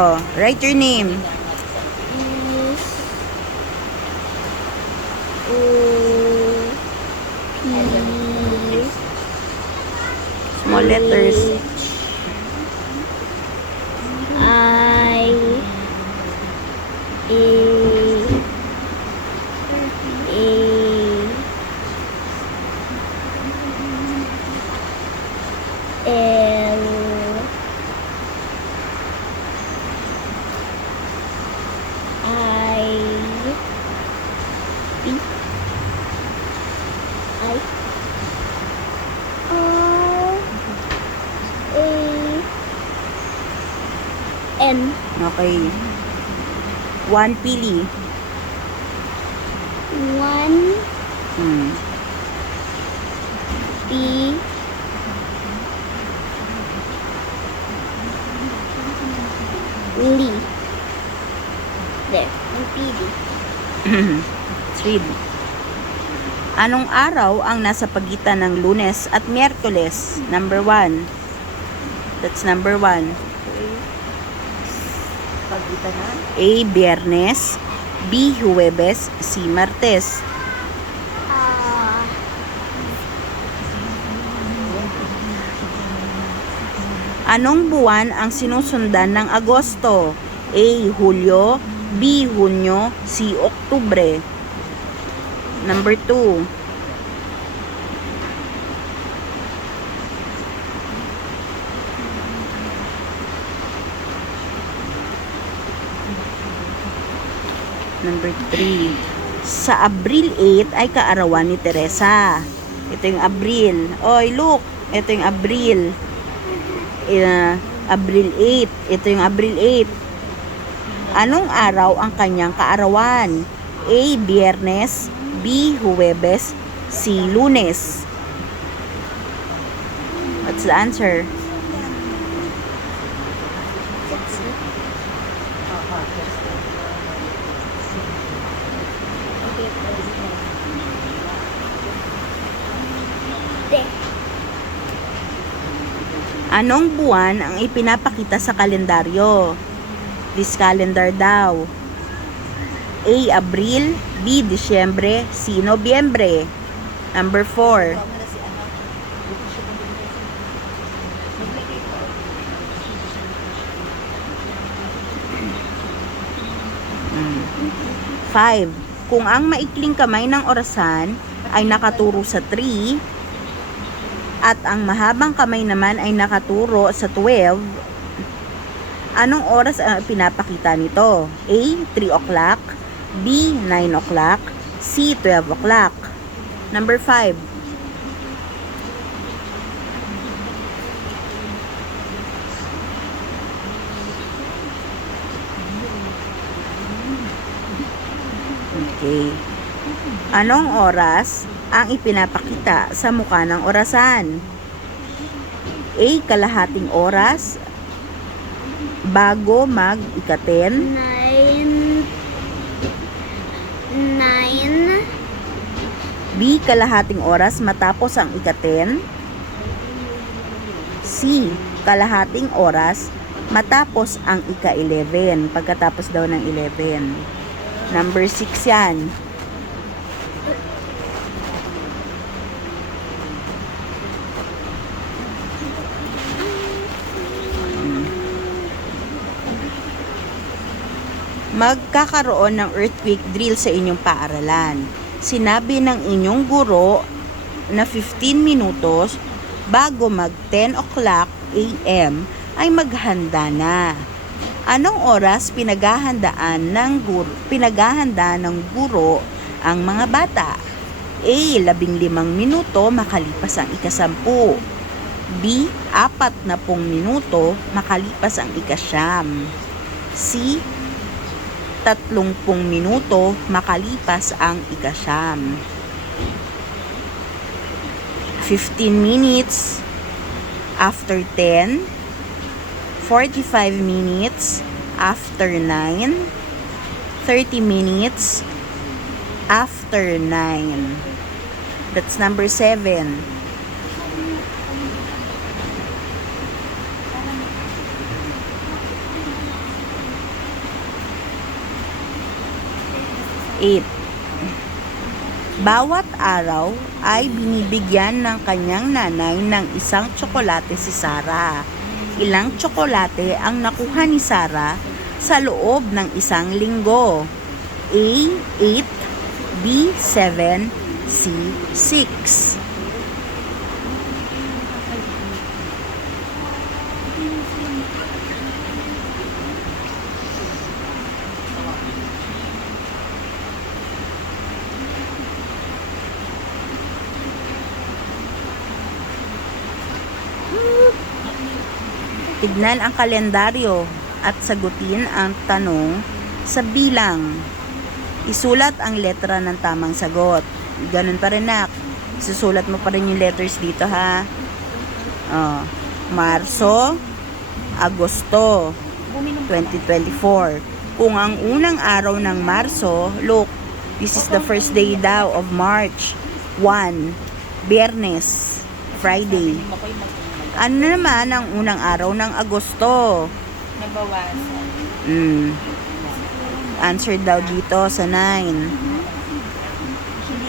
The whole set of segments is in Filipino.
Oh, write your name. Small letters. N. Okay. One pili. One P Lee. There. One P D. Let's read. Anong araw ang nasa pagitan ng Lunes at Miyerkules? Number 1. That's number 1. Pagitan na. A. Biyernes. B. Huwebes. C. Martes. Anong buwan ang sinusundan ng Agosto? A. Hulyo. B. Hunyo. C. Oktubre. Number 2. Number 3. Sa Abril 8 ay kaarawan ni Teresa. Ito yung Abril. Oy, look. Ito yung Abril. Abril 8. Ito yung Abril 8. Anong araw ang kanyang kaarawan? A. Biyernes. B. Huwebes. C. Lunes. What's the answer? Anong buwan ang ipinapakita sa kalendaryo? This calendar daw. A. Abril. B. Disyembre. C. Nobyembre. Number 4. Five. Kung ang maikling kamay ng orasan ay nakaturo sa 3 at ang mahabang kamay naman ay nakaturo sa 12, anong oras ang pinapakita nito? A. 3 o'clock. B. 9 o'clock. C. 12 o'clock. Number 5. Okay. Anong oras ang ipinapakita sa mukha ng orasan? A. Kalahating oras bago mag-ika-10. 9. B. Kalahating oras matapos ang ika-10. C. Kalahating oras matapos ang ika-11. Pagkatapos daw ng 11. Number 6 yan. Magkakaroon ng earthquake drill sa inyong paaralan. Sinabi ng inyong guro na 15 minutos bago mag 10 o'clock a.m. ay maghanda na. Anong oras pinaghahanda ng guro ang mga bata? A. 15 minuto makalipas ang ika-10. B. 40 minuto makalipas ang ika-9. C. 30 minuto makalipas ang ika-9. 15 minutes after 10. 45 minutes after 9. 30 minutes after 9. That's number 7. 8. Bawat araw ay binibigyan ng kanyang nanay ng isang tsokolate si Sarah. Ilang tsokolate ang nakuha ni Sarah sa loob ng isang linggo? A. 8, B. 7, C. 6. Tignan ang kalendaryo at sagutin ang tanong sa bilang. Isulat ang letra ng tamang sagot. Ganun pa rin, nak. Susulat mo pa rin yung letters dito, ha? Marso, Agosto, 2024. Kung ang unang araw ng Marso, look, this is the first day daw of March. 1. Biyernes, Friday. Ano naman ang unang araw ng Agosto? Nabawasan. Answer daw dito sa 9. Hindi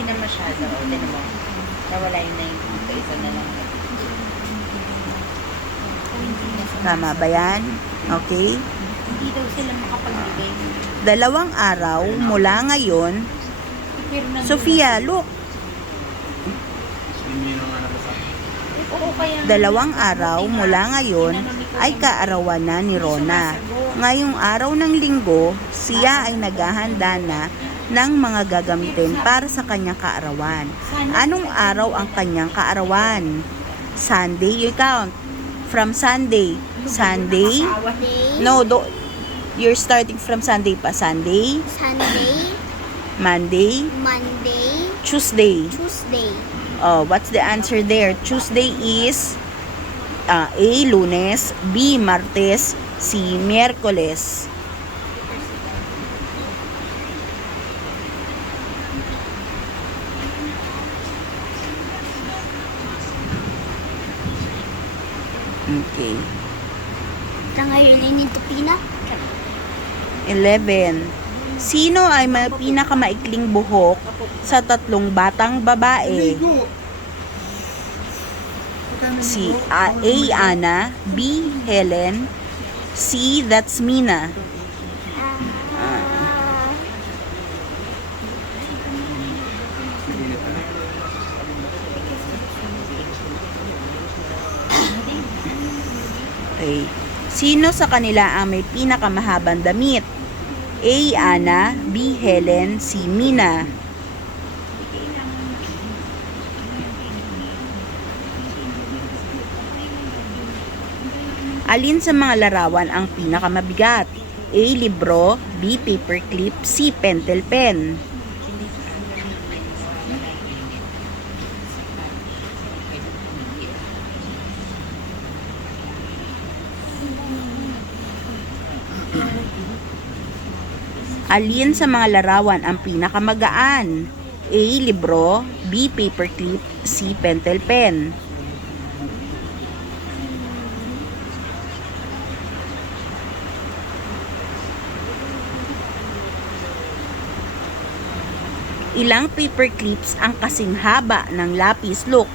na masyado. O, tinan mo. Nawala yung 9 dito. Isa na lang. Tama ba yan? Okay. Hindi daw sila makapagbigay. 2 araw mula ngayon. Pero nandun Sofia, look. Oo, kaya 2 araw mula ngayon ay kaarawan na ni Rona. Ngayong araw ng linggo, siya ay naghahanda na ng mga gagamitin para sa kanyang kaarawan. Anong araw ang kanyang kaarawan? Sunday, you count. From Sunday. Sunday. Day, No, you're starting from Sunday pa. Sunday, Sunday, Monday, Monday, Tuesday. Tuesday. Oh, what's the answer there? Tuesday is A. Lunes, B. Martes, C. Miyerkules. Okay. Ngayon I need to pina. 11. Sino ay may pinakamaikling buhok sa 3 batang babae? Si A. Ana, B. Helen, C. That's Mina. Okay. Sino sa kanila ang may pinakamahabang damit? A. Ana, B. Helen, C. Mina. Alin sa mga larawan ang pinakamabigat? A. Libro, B. Paperclip, C. Pentel pen. Alin sa mga larawan ang pinakamagaan? A. Libro, B. Paperclip, C. Pentel pen. Ilang paper clips ang kasing haba ng lapis? Look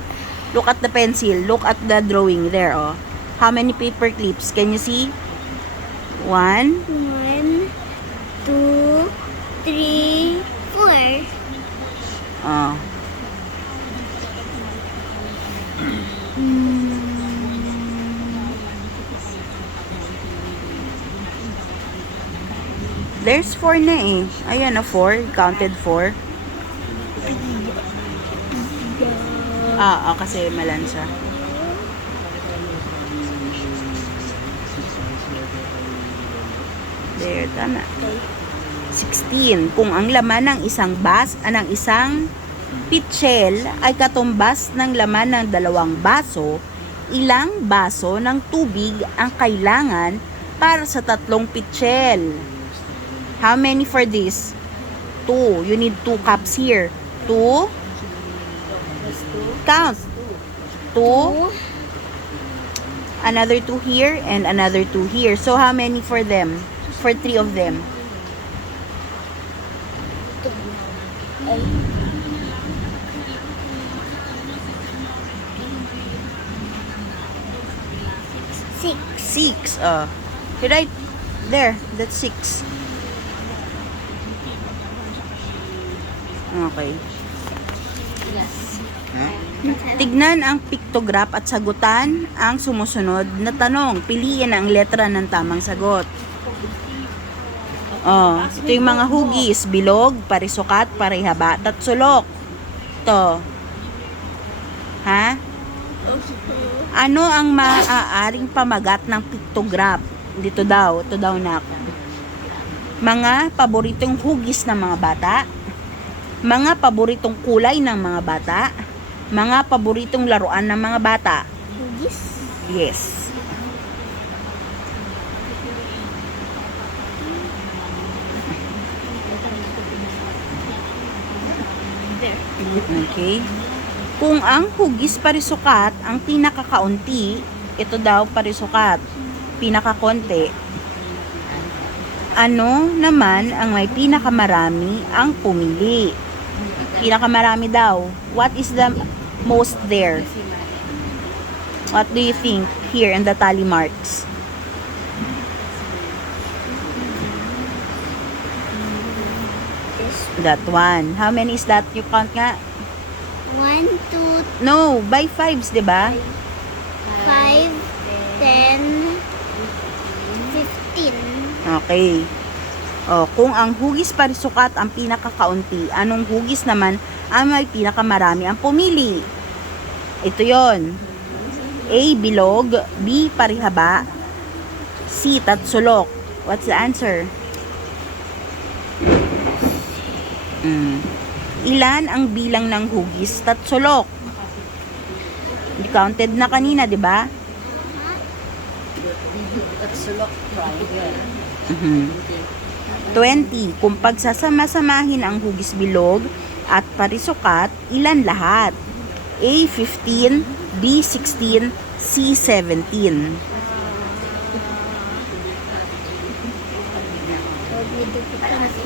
at the pencil. Look at the drawing there, oh. How many paper clips? Can you see? 1, 1, 2, 3, 4. oh. There's 4 na eh. Ayan, 4. Counted 4. Kasi malansa. There, tama. 16. Kung ang laman ng isang pitchel ay katumbas ng laman ng 2 baso, ilang baso ng tubig ang kailangan para sa 3 pitchel? How many for this? 2. You need 2 cups here. 2. Count. 2. Another 2 here and another 2 here. So how many for them? For 3 of them. Six. 6. You write there. That's 6. Okay. Tignan ang pictograph at sagutan ang sumusunod na tanong. Piliin ang letra ng tamang sagot. Ito yung mga hugis. Bilog, parisukat, parihaba, tatsulok. Ito. Ha? Ano ang maaaring pamagat ng pictograph? Dito daw. Ito daw na. Mga paboritong hugis ng mga bata. Mga paboritong kulay ng mga bata. Mga paboritong laruan ng mga bata. Hugis. Yes. Okay. Kung ang hugis parisukat ang pinakakaunti, ito daw parisukat, pinakakonti. Ano naman ang may pinakamarami ang pumili? Pinakamarami daw. What is the most there? What do you think here in the tally marks? That one. How many is that? You count nga? 1, 2, No, by fives, di ba? 5, 10, 15. Okay. Kung ang hugis parisukat ang pinakakaunti, anong hugis naman ang may pinakamarami ang pumili? Ito yon. A, bilog. B, parihaba. C, tatsulok. What's the answer? Ilan ang bilang ng hugis tatsulok? Counted na kanina, di ba? Tatsulok, triangle. 20. Kung pagsasama-samahin ang hugis bilog at parisukat, ilan lahat? A, 15, B, 16, C, 17. Huwag nito kita kasi